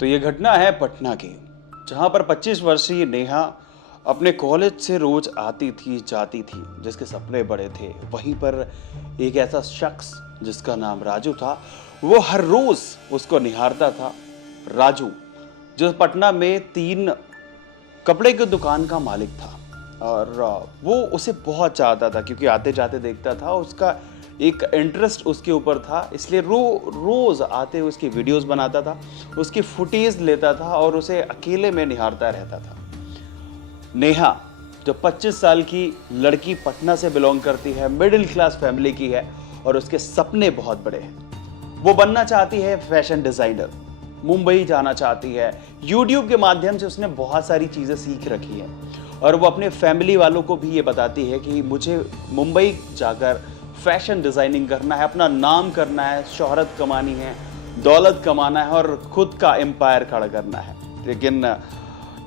तो ये घटना है पटना की, जहां पर 25 वर्षीय नेहा अपने कॉलेज से रोज आती थी जाती थी, जिसके सपने बड़े थे। वहीं पर एक ऐसा शख्स जिसका नाम राजू था, वो हर रोज उसको निहारता था। राजू जो पटना में 3 कपड़े की दुकान का मालिक था, और वो उसे बहुत चाहता था क्योंकि आते जाते देखता था। उसका एक इंटरेस्ट उसके ऊपर था, इसलिए रोज आते उसकी वीडियोस बनाता था, उसकी फुटेज लेता था और उसे अकेले में निहारता रहता था। नेहा जो 25 साल की लड़की पटना से बिलोंग करती है, मिडिल क्लास फैमिली की है, और उसके सपने बहुत बड़े हैं। वो बनना चाहती है फैशन डिजाइनर, मुंबई जाना चाहती है। यूट्यूब के माध्यम से उसने बहुत सारी चीजें सीख रखी है, और वो अपने फैमिली वालों को भी ये बताती है कि मुझे मुंबई जाकर फैशन डिजाइनिंग करना है, अपना नाम करना है, शोहरत कमानी है, दौलत कमाना है और खुद का एम्पायर खड़ा करना है। लेकिन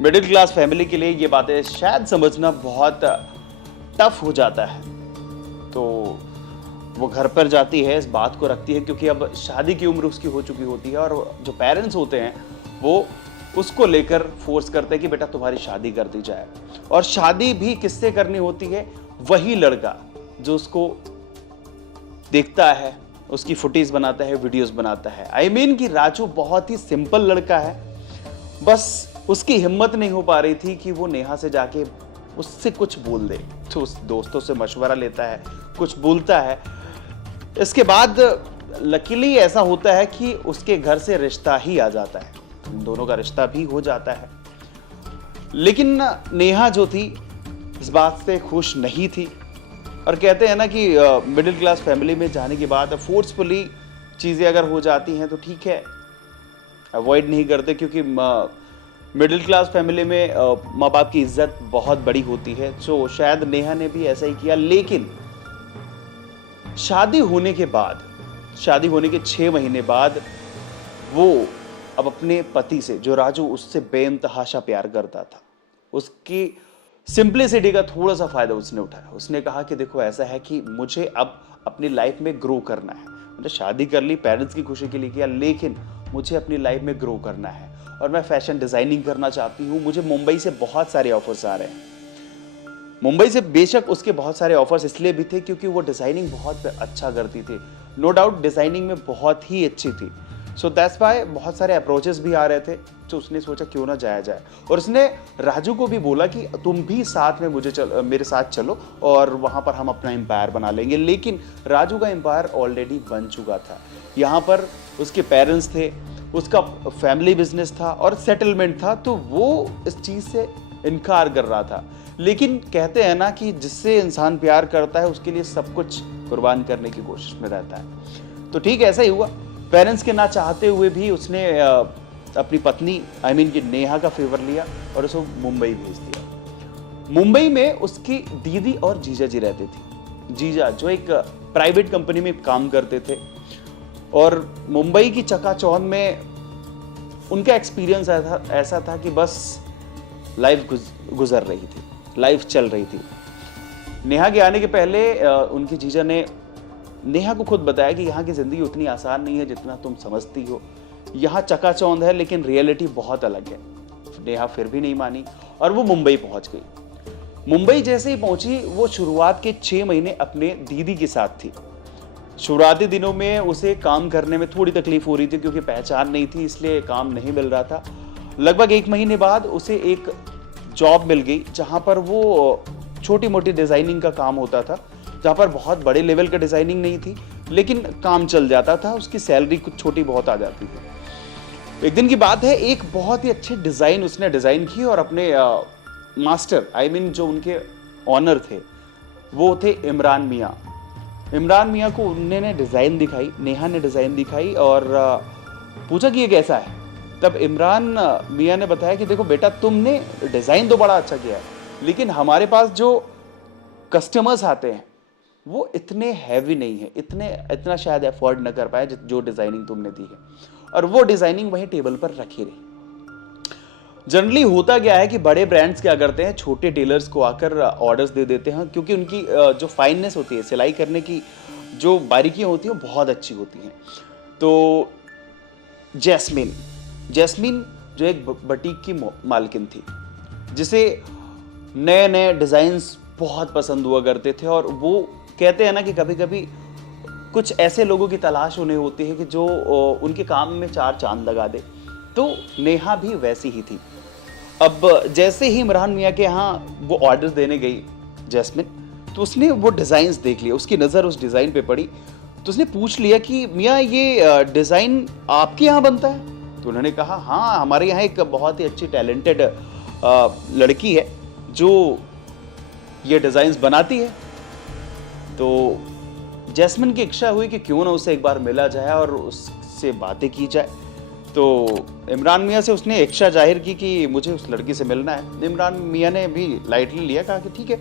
मिडिल क्लास फैमिली के लिए ये बातें शायद समझना बहुत टफ हो जाता है। तो वो घर पर जाती है, इस बात को रखती है, क्योंकि अब शादी की उम्र उसकी हो चुकी होती है, और जो पेरेंट्स होते हैं वो उसको लेकर फोर्स करते हैं कि बेटा तुम्हारी शादी कर दी जाए। और शादी भी किससे करनी होती है? वही लड़का जो उसको देखता है, उसकी फुटेज बनाता है, वीडियोस बनाता है। आई मीन कि राजू बहुत ही सिंपल लड़का है, बस उसकी हिम्मत नहीं हो पा रही थी कि वो नेहा से जाके उससे कुछ बोल दे। तो उस दोस्तों से मशवरा लेता है, कुछ बोलता है। इसके बाद लकीली ऐसा होता है कि उसके घर से रिश्ता ही आ जाता है, इन दोनों का रिश्ता भी हो जाता है। लेकिन नेहा जो थी इस बात से खुश नहीं थी, और कहते हैं ना कि मिडिल क्लास फैमिली में जाने के बाद फोर्सफुली चीज़ें अगर हो जाती हैं तो ठीक है, अवॉइड नहीं करते, क्योंकि मिडिल क्लास फैमिली में माँ बाप की इज्जत बहुत बड़ी होती है। तो शायद नेहा ने भी ऐसा ही किया। लेकिन शादी होने के बाद, शादी होने के 6 महीने बाद, वो अब अपने पति से, जो राजू उससे बेइंतहाशा प्यार करता था, उसकी सिंप्लिसिटी का थोड़ा सा फायदा उसने उठाया। उसने कहा कि देखो ऐसा है कि मुझे अब अपनी लाइफ में ग्रो करना है। मैंने शादी कर ली, पेरेंट्स की खुशी के लिए किया, लेकिन मुझे अपनी लाइफ में ग्रो करना है और मैं फैशन डिजाइनिंग करना चाहती हूँ। मुझे मुंबई से बहुत सारे ऑफर्स आ रहे हैं। मुंबई से बेशक उसके बहुत सारे ऑफर्स इसलिए भी थे क्योंकि वो डिजाइनिंग बहुत अच्छा करती थी, नो डाउट डिजाइनिंग में बहुत ही अच्छी थी। सो दैट्स वाई बहुत सारे अप्रोचेस भी आ रहे थे। तो उसने सोचा क्यों ना जाया जाए, और उसने राजू को भी बोला कि तुम भी साथ में मेरे साथ चलो और वहां पर हम अपना एम्पायर बना लेंगे। लेकिन राजू का एम्पायर ऑलरेडी बन चुका था। यहाँ पर उसके पेरेंट्स थे, उसका फैमिली बिजनेस था और सेटलमेंट था, तो वो इस चीज से इनकार कर रहा था। लेकिन कहते हैं ना कि जिससे इंसान प्यार करता है उसके लिए सब कुछ कुर्बान करने की कोशिश में रहता है। तो ठीक ऐसा ही हुआ। पेरेंट्स के ना चाहते हुए भी उसने अपनी पत्नी आई मीन कि नेहा का फेवर लिया और उसको मुंबई भेज दिया। मुंबई में उसकी दीदी और जीजा जी रहते थे। जीजा जो एक प्राइवेट कंपनी में काम करते थे, और मुंबई की चकाचौंध में उनका एक्सपीरियंस ऐसा था कि बस लाइफ गुजर रही थी, लाइफ चल रही थी। नेहा के आने के पहले उनके जीजा ने नेहा को खुद बताया कि यहाँ की जिंदगी उतनी आसान नहीं है जितना तुम समझती हो। यहाँ चकाचौंध है लेकिन रियलिटी बहुत अलग है। नेहा फिर भी नहीं मानी और वो मुंबई पहुंच गई। मुंबई जैसे ही पहुंची, वो शुरुआत के 6 महीने अपने दीदी के साथ थी। शुरुआती दिनों में उसे काम करने में थोड़ी तकलीफ हो रही थी क्योंकि पहचान नहीं थी, इसलिए काम नहीं मिल रहा था। लगभग 1 महीने बाद उसे एक जॉब मिल गई जहां पर वो छोटी मोटी डिजाइनिंग का काम होता था, जहां पर बहुत बड़े लेवल का डिजाइनिंग नहीं थी, लेकिन काम चल जाता था। उसकी सैलरी कुछ छोटी बहुत आ जाती थी। एक दिन की बात है, एक बहुत ही अच्छे डिजाइन उसने डिजाइन की और अपने मास्टर आई मीन जो उनके ऑनर थे वो थे इमरान मियाँ। इमरान मियाँ को उन्होंने डिजाइन दिखाई, नेहा ने डिजाइन दिखाई और पूछा कि ये कैसा है। तब इमरान मियाँ ने बताया कि देखो बेटा, तुमने डिजाइन तो बड़ा अच्छा किया है, लेकिन हमारे पास जो कस्टमर्स आते हैं वो इतने हैवी नहीं है, इतना शायद अफोर्ड न कर पाए जो डिजाइनिंग तुमने दी है। और वो डिजाइनिंग वहीं टेबल पर रखी रही। जनरली होता क्या है कि बड़े ब्रांड्स क्या करते हैं, छोटे टेलर्स को आकर ऑर्डर्स दे देते हैं, क्योंकि उनकी जो फाइननेस होती है, सिलाई करने की जो बारीकियां होती हैं वो बहुत अच्छी होती हैं। तो जैस्मिन जैस्मीन जो एक बुटीक की मालकिन थी, जिसे नए नए डिज़ाइंस बहुत पसंद हुआ करते थे, और वो कहते हैं ना कि कभी कभी कुछ ऐसे लोगों की तलाश उन्हें होती है कि जो उनके काम में चार चांद लगा दे। तो नेहा भी वैसी ही थी। अब जैसे ही इमरान मियाँ के यहाँ वो ऑर्डर देने गई जैस्मिन, तो उसने वो डिज़ाइंस देख लिया, उसकी नज़र उस डिज़ाइन पे पड़ी, तो उसने पूछ लिया कि मियाँ ये डिज़ाइन आपके यहाँ बनता है? तो उन्होंने कहा हाँ, हमारे यहाँ एक बहुत ही अच्छी टैलेंटेड लड़की है जो ये डिज़ाइंस बनाती है। तो जैस्मिन की इच्छा हुई कि क्यों ना उसे एक बार मिला जाए और उससे बातें की जाए। तो इमरान मियाँ से उसने इच्छा जाहिर की कि मुझे उस लड़की से मिलना है। इमरान मियाँ ने भी लाइटली लिया, कहा कि ठीक है,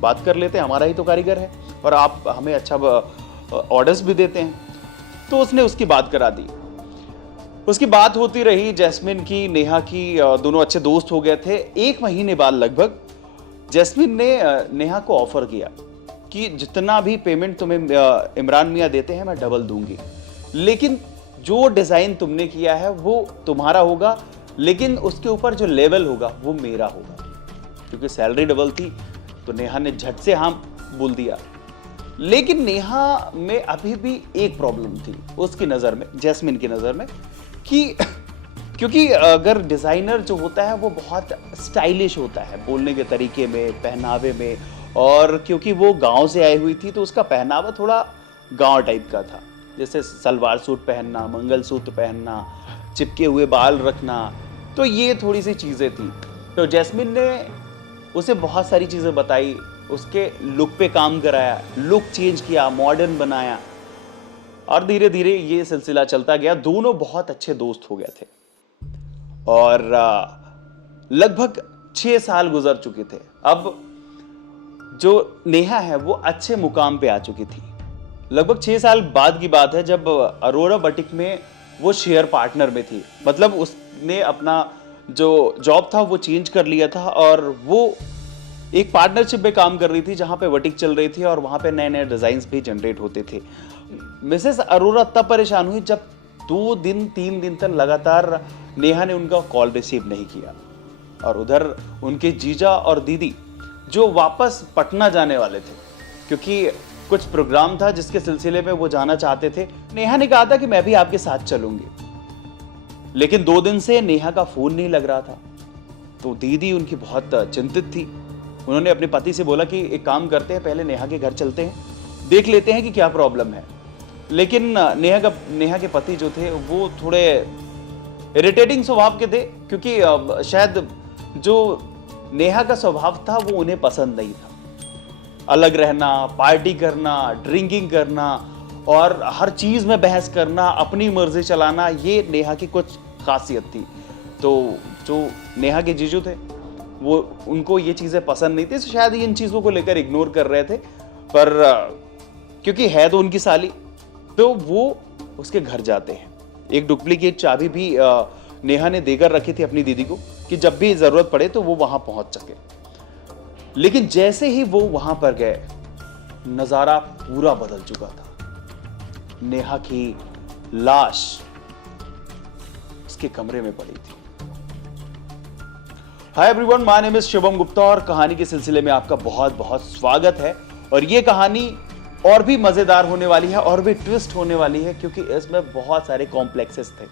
बात कर लेते हैं, हमारा ही तो कारीगर है और आप हमें अच्छा ऑर्डर्स भी देते हैं। तो उसने उसकी बात करा दी। उसकी बात होती रही जैस्मिन की, नेहा की, दोनों अच्छे दोस्त हो गए थे। 1 महीने बाद लगभग जैस्मिन ने नेहा को ऑफर किया कि जितना भी पेमेंट तुम्हें इमरान मियाँ देते हैं मैं डबल दूंगी, लेकिन जो डिज़ाइन तुमने किया है वो तुम्हारा होगा, लेकिन उसके ऊपर जो लेवल होगा वो मेरा होगा। क्योंकि सैलरी डबल थी तो नेहा ने झट से हाँ बोल दिया। लेकिन नेहा में अभी भी एक प्रॉब्लम थी उसकी नज़र में, जैस्मिन की नज़र में, कि क्योंकि अगर डिज़ाइनर जो होता है वो बहुत स्टाइलिश होता है बोलने के तरीके में, पहनावे में, और क्योंकि वो गांव से आई हुई थी तो उसका पहनावा थोड़ा गांव टाइप का था, जैसे सलवार सूट पहनना, मंगलसूत्र पहनना, चिपके हुए बाल रखना, तो ये थोड़ी सी चीज़ें थी। तो जैस्मिन ने उसे बहुत सारी चीज़ें बताई, उसके लुक पे काम कराया, लुक चेंज किया, मॉडर्न बनाया, और धीरे धीरे ये सिलसिला चलता गया। दोनों बहुत अच्छे दोस्त हो गए थे और लगभग 6 साल गुजर चुके थे। अब जो नेहा है वो अच्छे मुकाम पे आ चुकी थी। लगभग 6 साल बाद की बात है जब अरोरा बुटीक में वो शेयर पार्टनर में थी, मतलब उसने अपना जो जॉब था वो चेंज कर लिया था और वो एक पार्टनरशिप में काम कर रही थी जहां पे बुटीक चल रही थी और वहां पे नए नए डिजाइन भी जनरेट होते थे। मिसेस अरोरा तब परेशान हुई जब 2 दिन 3 दिन तक लगातार नेहा ने उनका कॉल रिसीव नहीं किया, और उधर उनके जीजा और दीदी जो वापस पटना जाने वाले थे, क्योंकि कुछ प्रोग्राम था जिसके सिलसिले में वो जाना चाहते थे। नेहा ने कहा था कि मैं भी आपके साथ चलूंगी, लेकिन 2 दिन से नेहा का फोन नहीं लग रहा था। तो दीदी उनकी बहुत चिंतित थी। उन्होंने अपने पति से बोला कि एक काम करते हैं, पहले नेहा के घर चलते हैं, देख लेते हैं कि क्या प्रॉब्लम है। लेकिन नेहा के पति जो थे वो थोड़े इरिटेटिंग स्वभाव के थे, क्योंकि शायद जो नेहा का स्वभाव था वो उन्हें पसंद नहीं था। अलग रहना, पार्टी करना, ड्रिंकिंग करना और हर चीज में बहस करना, अपनी मर्जी चलाना, ये नेहा की कुछ खासियत थी। तो जो नेहा के जीजू थे वो उनको ये चीजें पसंद नहीं थी, तो शायद इन चीजों को लेकर इग्नोर कर रहे थे। पर क्योंकि है तो उनकी साली, तो वो उसके घर जाते हैं। एक डुप्लीकेट चाबी भी नेहा ने देकर रखी थी अपनी दीदी को कि जब भी जरूरत पड़े तो वो वहां पहुंच सके। लेकिन जैसे ही वो वहां पर गए, नजारा पूरा बदल चुका था। नेहा की लाश उसके कमरे में पड़ी थी। Hi everyone, my name is Shubham Gupta और कहानी के सिलसिले में आपका बहुत बहुत स्वागत है। और ये कहानी और भी मजेदार होने वाली है और भी ट्विस्ट होने वाली है, क्योंकि इसमें बहुत सारे कॉम्प्लेक्सेस थे।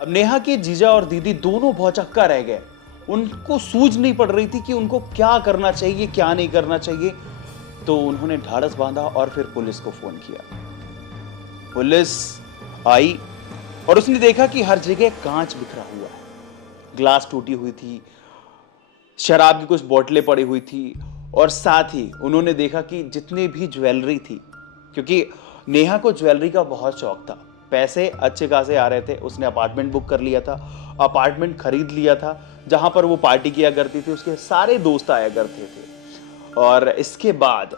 अब नेहा के जीजा और दीदी दोनों भौचक्का रह गए। उनको सूझ नहीं पड़ रही थी कि उनको क्या करना चाहिए, क्या नहीं करना चाहिए। तो उन्होंने ढाढ़स बांधा और फिर पुलिस को फोन किया। पुलिस आई और उसने देखा कि हर जगह कांच बिखरा हुआ है, ग्लास टूटी हुई थी, शराब की कुछ बोतलें पड़ी हुई थी, और साथ ही उन्होंने देखा कि जितनी भी ज्वेलरी थी, क्योंकि नेहा को ज्वेलरी का बहुत शौक था, पैसे अच्छे खासे आ रहे थे, उसने अपार्टमेंट बुक कर लिया था, अपार्टमेंट खरीद लिया था जहां पर वो पार्टी किया करती थी, उसके सारे दोस्त आया करते थे। और इसके बाद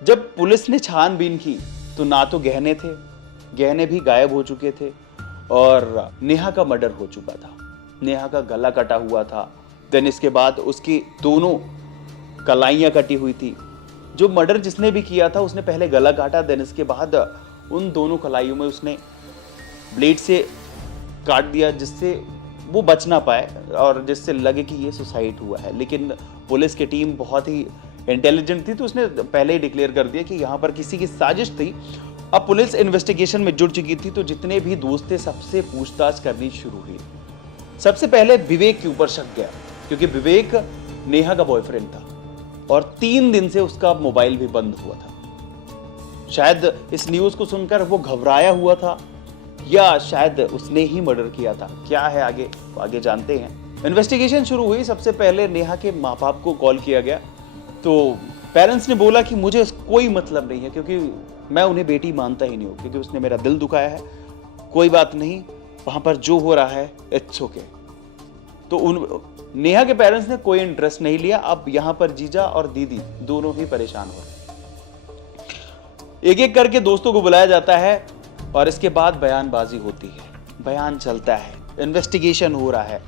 जब पुलिस ने छानबीन की तो ना तो गहने थे, गहने भी गायब हो चुके थे, और नेहा का मर्डर हो चुका था। नेहा का गला कटा हुआ था, देन इसके बाद उसकी दोनों कलाइयां कटी हुई थी। जो मर्डर जिसने भी किया था उसने पहले गला काटा, देन इसके बाद उन दोनों कलाइयों में उसने ब्लेड से काट दिया, जिससे वो बच ना पाए और जिससे लगे कि ये सुसाइड हुआ है। लेकिन पुलिस की टीम बहुत ही इंटेलिजेंट थी, तो उसने पहले ही डिक्लेयर कर दिया कि यहाँ पर किसी की साजिश थी। अब पुलिस इन्वेस्टिगेशन में जुट चुकी थी, तो जितने भी दोस्त थे सबसे पूछताछ करनी शुरू हुई। सबसे पहले विवेक के ऊपर शक गया, क्योंकि विवेक नेहा का बॉयफ्रेंड था और 3 दिन से उसका मोबाइल भी बंद हुआ था। शायद इस न्यूज को सुनकर वो घबराया हुआ था, या शायद उसने ही मर्डर किया था। क्या है आगे जानते हैं। इन्वेस्टिगेशन शुरू हुई। सबसे पहले नेहा के माँ बाप को कॉल किया गया, तो पेरेंट्स ने बोला कि मुझे कोई मतलब नहीं है, क्योंकि मैं उन्हें बेटी मानता ही नहीं हूँ, क्योंकि उसने मेरा दिल दुखाया है। कोई बात नहीं, वहां पर जो हो रहा है इट्स ओके। तो नेहा के पेरेंट्स ने कोई इंटरेस्ट नहीं लिया। अब यहां पर जीजा और दीदी दोनों ही परेशान हो रहे। एक एक करके दोस्तों को बुलाया जाता है और इसके बाद बयानबाजी होती है, बयान चलता है, इन्वेस्टिगेशन हो रहा है।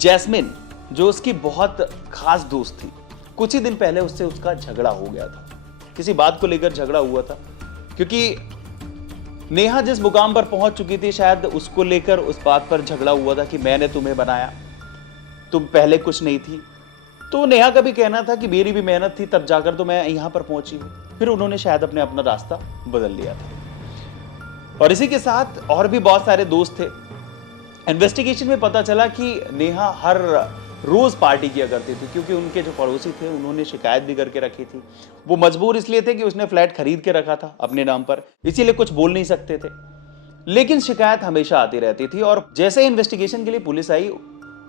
जैस्मिन, जो उसकी बहुत खास दोस्त थी, कुछ ही दिन पहले उससे उसका झगड़ा हो गया था। किसी बात को लेकर झगड़ा हुआ था, क्योंकि नेहा जिस मुकाम पर पहुंच चुकी थी, शायद उसको लेकर उस बात पर झगड़ा हुआ था कि मैंने तुम्हें बनाया, तुम पहले कुछ नहीं थी। तो नेहा का भी कहना था कि मेरी भी मेहनत थी, तब जाकर तो मैं यहां पर पहुंची हूं। फिर उन्होंने शायद अपना रास्ता बदल लिया था। और इसी के साथ और भी बहुत सारे दोस्त थे। इन्वेस्टिगेशन में पता चला कि नेहा हर रोज पार्टी किया करती थी, क्योंकि उनके जो पड़ोसी थे उन्होंने शिकायत भी करके रखी थी। वो मजबूर इसलिए थे कि उसने फ्लैट खरीद के रखा था अपने नाम पर, इसीलिए कुछ बोल नहीं सकते थे। लेकिन शिकायत हमेशा आती रहती थी। और जैसे इन्वेस्टिगेशन के लिए पुलिस आई,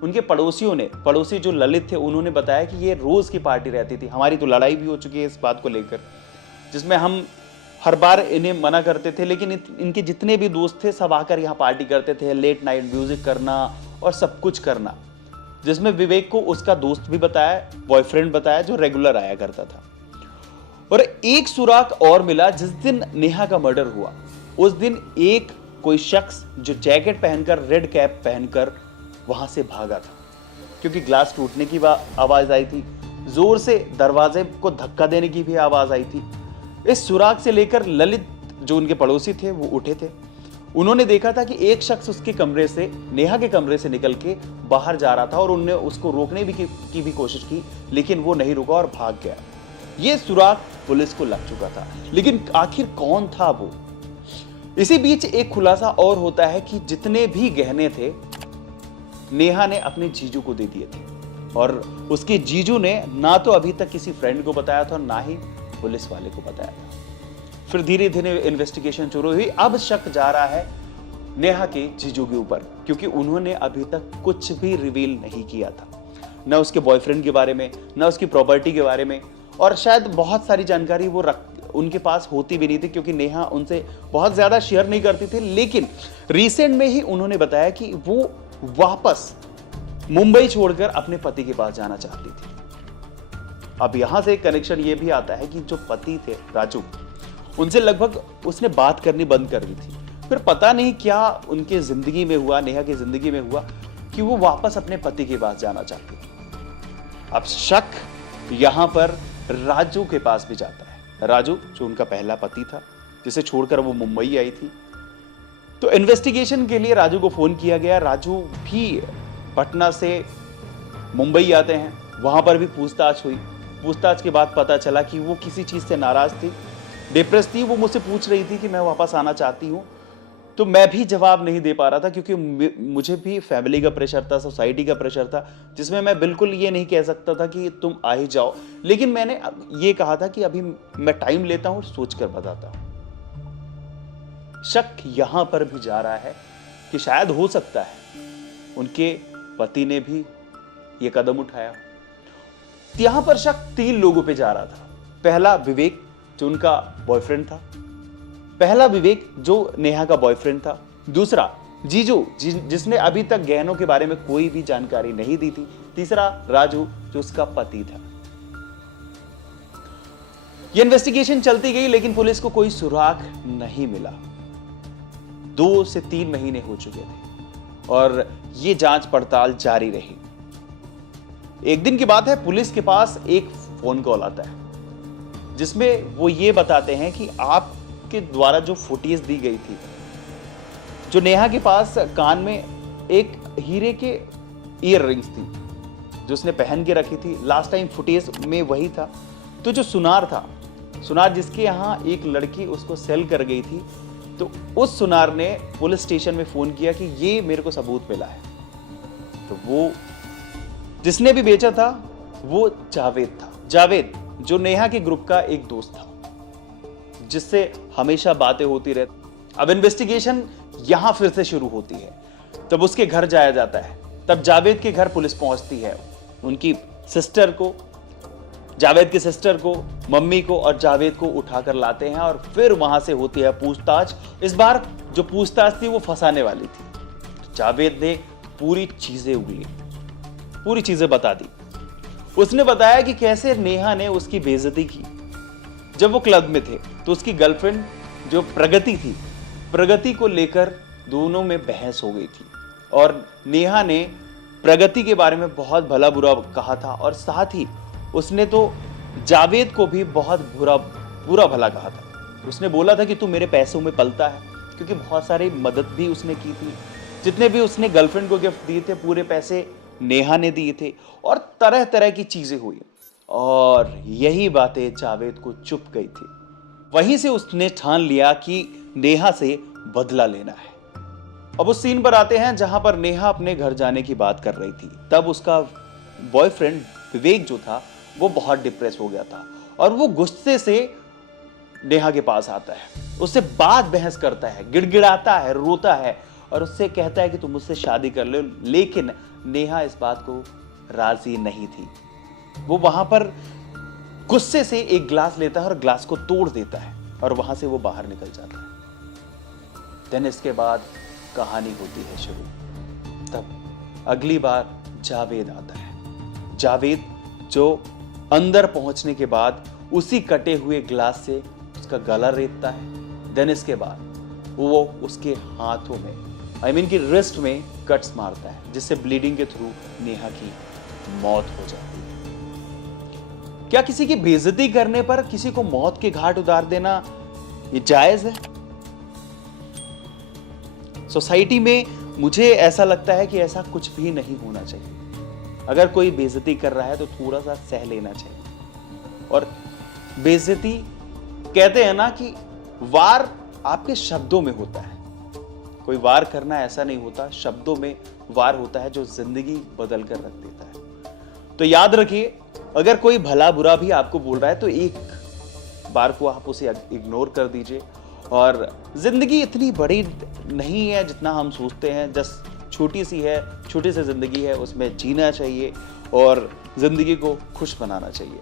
उनके पड़ोसी जो ललित थे, उन्होंने बताया कि ये रोज की पार्टी रहती थी। हमारी तो लड़ाई भी हो चुकी है इस बात को लेकर, जिसमें हम हर बार इन्हें मना करते थे, लेकिन इनके जितने भी दोस्त थे सब आकर यहाँ पार्टी करते थे, लेट नाइट म्यूजिक करना और सब कुछ करना। जिसमें विवेक को उसका दोस्त भी बताया, बॉयफ्रेंड बताया, जो रेगुलर आया करता था। और एक सुराग और मिला। जिस दिन नेहा का मर्डर हुआ, उस दिन एक कोई शख्स जो जैकेट पहनकर, रेड कैप पहनकर वहां से भागा था, क्योंकि ग्लास टूटने की आवाज आई थी, जोर से दरवाजे को धक्का देने की भी आवाज आई थी। इस सुराग से लेकर ललित, जो उनके पड़ोसी थे, वो उठे थे। उन्होंने देखा था कि एक शख्स उसके कमरे से, नेहा के कमरे से निकल के बाहर जा रहा था, और उन्होंने उसको रोकने की भी कोशिश की, लेकिन वो नहीं रुका और भाग गया। ये सुराग पुलिस को लग चुका था, लेकिन आखिर कौन था वो? इसी बीच एक खुलासा और होता है कि जितने भी गहने थे नेहा ने अपने जीजू को दे दिए थे, और उसके जीजू ने ना तो अभी तक किसी फ्रेंड को बताया था, ना ही पुलिस वाले को बताया था। फिर धीरे धीरे इन्वेस्टिगेशन शुरू हुई। अब शक जा रहा है नेहा के जीजू के ऊपर, क्योंकि उन्होंने अभी तक कुछ भी रिवील नहीं किया था, न उसके बॉयफ्रेंड के बारे में, न उसकी प्रॉपर्टी के बारे में, और शायद बहुत सारी जानकारी वो उनके पास होती भी नहीं थी, क्योंकि नेहा उनसे बहुत ज्यादा शेयर नहीं करती थी। लेकिन रिसेंट में ही उन्होंने बताया कि वो वापस मुंबई छोड़कर अपने पति के पास जाना चाहती थी। अब यहां से एक कनेक्शन ये भी आता है कि जो पति थे राजू, उनसे लगभग उसने बात करनी बंद कर दी थी। फिर पता नहीं क्या उनके जिंदगी में हुआ, नेहा की जिंदगी में हुआ, कि वो वापस अपने पति के पास जाना चाहती थी। अब शक यहां पर राजू के पास भी जाता है। राजू, जो उनका पहला पति था, जिसे छोड़कर वो मुंबई आई थी। तो इन्वेस्टिगेशन के लिए राजू को फोन किया गया। राजू भी पटना से मुंबई आते हैं, वहां पर भी पूछताछ हुई। पूछताछ के बाद पता चला कि वो किसी चीज से नाराज थी, डिप्रेस थी। वो मुझसे पूछ रही थी कि मैं वापस आना चाहती हूँ, तो मैं भी जवाब नहीं दे पा रहा था, क्योंकि मुझे भी फैमिली का प्रेशर था, सोसाइटी का प्रेशर था, जिसमें मैं बिल्कुल ये नहीं कह सकता था कि तुम आ ही जाओ। लेकिन मैंने ये कहा था कि अभी मैं टाइम लेता हूं, सोचकर बताता हूं। शक यहां पर भी जा रहा है कि शायद हो सकता है उनके पति ने भी ये कदम उठाया। यहां पर शक 3 लोगों पे जा रहा था। पहला विवेक, जो उनका बॉयफ्रेंड था। पहला विवेक, जो नेहा का बॉयफ्रेंड था। दूसरा जीजू, जिसने अभी तक गहनों के बारे में कोई भी जानकारी नहीं दी थी। तीसरा राजू, जो उसका पति था। यह इन्वेस्टिगेशन चलती गई, लेकिन पुलिस को कोई सुराग नहीं मिला। 2 से 3 महीने हो चुके थे और यह जांच पड़ताल जारी रही। एक दिन की बात है, पुलिस के पास एक फोन कॉल आता है, जिसमें वो ये बताते हैं कि आपके द्वारा जो फुटेज दी गई थी, जो नेहा के पास कान में एक हीरे के ईयर रिंग्स थी जो उसने पहन के रखी थी। लास्ट टाइम फुटेज में वही था। तो जो सुनार था, सुनार जिसके यहाँ एक लड़की उसको सेल कर गई थी, तो उस सुनार ने पुलिस स्टेशन में फोन किया कि ये मेरे को सबूत मिला है। तो वो जिसने भी बेचा था वो जावेद था। जावेद जो नेहा के ग्रुप का एक दोस्त था, जिससे हमेशा बातें होती रहती। अब इन्वेस्टिगेशन यहां फिर से शुरू होती है। तब उसके घर जाया जाता है। तब जावेद के घर पुलिस पहुंचती है। उनकी सिस्टर को, जावेद की सिस्टर को, मम्मी को और जावेद को उठाकर लाते हैं और फिर वहां से होती है पूछताछ। इस बार जो पूछताछ थी वो फंसाने वाली थी। जावेद ने पूरी चीजें उगली, पूरी चीजें बता दी। उसने बताया कि कैसे नेहा ने उसकी बेइज्जती की। जब वो क्लब में थे तो उसकी गर्लफ्रेंड जो प्रगति थी, प्रगति को लेकर दोनों में बहस हो गई थी और नेहा ने प्रगति के बारे में बहुत भला बुरा कहा था और साथ ही उसने तो जावेद को भी बहुत बुरा भला कहा था। उसने बोला था कि तू मेरे पैसों में पलता है, क्योंकि बहुत सारी मदद भी उसने की थी। जितने भी उसने गर्लफ्रेंड को गिफ्ट दिए थे पूरे पैसे नेहा ने दिए थे और तरह तरह की चीजें हुई और यही बातें जावेद को चुप गई थी। वहीं से उसने ठान लिया कि नेहा से बदला लेना है। अब उस सीन पर आते हैं जहां पर नेहा अपने घर जाने की बात कर रही थी। तब उसका बॉयफ्रेंड विवेक जो था वो बहुत डिप्रेस हो गया था और वो गुस्से से नेहा के पास आता है, उससे बात बहस करता है, गिड़गिड़ाता है, रोता है और उससे कहता है कि तुम मुझसे शादी कर लो। लेकिन नेहा इस बात को राजी नहीं थी। वो वहां पर गुस्से से एक ग्लास लेता है और ग्लास को तोड़ देता है और वहां से वो बाहर निकल जाता है। देन इसके बाद कहानी होती है शुरू। तब अगली बार जावेद आता है। जावेद जो अंदर पहुंचने के बाद उसी कटे हुए ग्लास से उसका गला रेतता है। देन इसके बाद वो उसके हाथों में की रिस्ट में कट्स मारता है, जिससे ब्लीडिंग के थ्रू नेहा की मौत हो जाती है। क्या किसी की बेइज्जती करने पर किसी को मौत के घाट उतार देना ये जायज है? सोसाइटी में मुझे ऐसा लगता है कि ऐसा कुछ भी नहीं होना चाहिए। अगर कोई बेइज्जती कर रहा है तो थोड़ा सा सह लेना चाहिए। और बेइज्जती कहते हैं ना कि वार आपके शब्दों में होता है। कोई वार करना ऐसा नहीं होता, शब्दों में वार होता है जो जिंदगी बदल कर रख देता है। तो याद रखिए, अगर कोई भला बुरा भी आपको बोल रहा है तो एक बार को आप उसे इग्नोर कर दीजिए। और जिंदगी इतनी बड़ी नहीं है जितना हम सोचते हैं। जस्ट छोटी सी है, छोटी सी जिंदगी है, उसमें जीना चाहिए और जिंदगी को खुश बनाना चाहिए।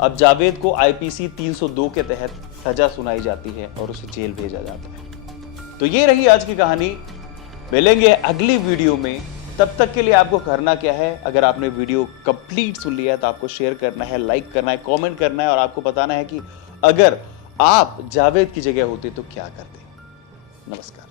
अब जावेद को आईपीसी 302 के तहत सजा सुनाई जाती है और उसे जेल भेजा जाता है। तो ये रही आज की कहानी। मिलेंगे अगली वीडियो में। तब तक के लिए आपको करना क्या है, अगर आपने वीडियो कंप्लीट सुन लिया है तो आपको शेयर करना है, लाइक करना है, कमेंट करना है और आपको बताना है कि अगर आप जावेद की जगह होते तो क्या करते। नमस्कार।